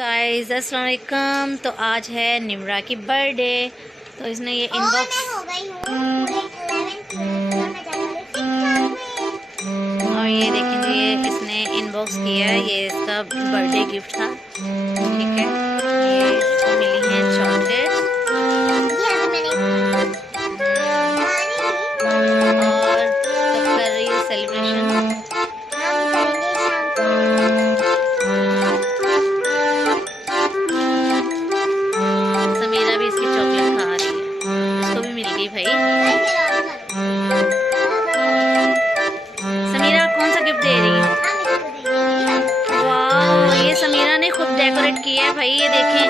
Guys अस्सलाम वालेकुम। तो आज है निम्रा की बर्थडे। तो इसने ये इनबॉक्स और ये देखेंगे ये इसने इनबॉक्स किया है। ये इसका बर्थडे गिफ्ट था। ठीक है, ये इसको मिली है चॉकलेट और कब कर रही है सेलिब्रेशन। समीरा भी इसकी चॉकलेट खा रही है, इसको भी मिल गई भाई। समीरा कौन सा गिफ्ट दे रही है? वाह, ये समीरा ने खुद डेकोरेट किया है भाई। ये देखें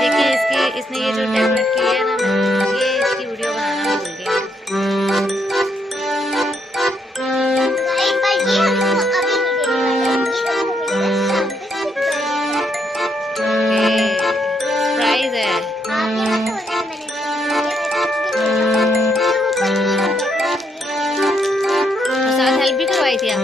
देखें इसने ये जो डेकोरेट किया है ना, मैं ये इसकी वीडियो बनाना भूल गई। सरप्राइज है। और साथ हेल्प भी करवाई थी आप?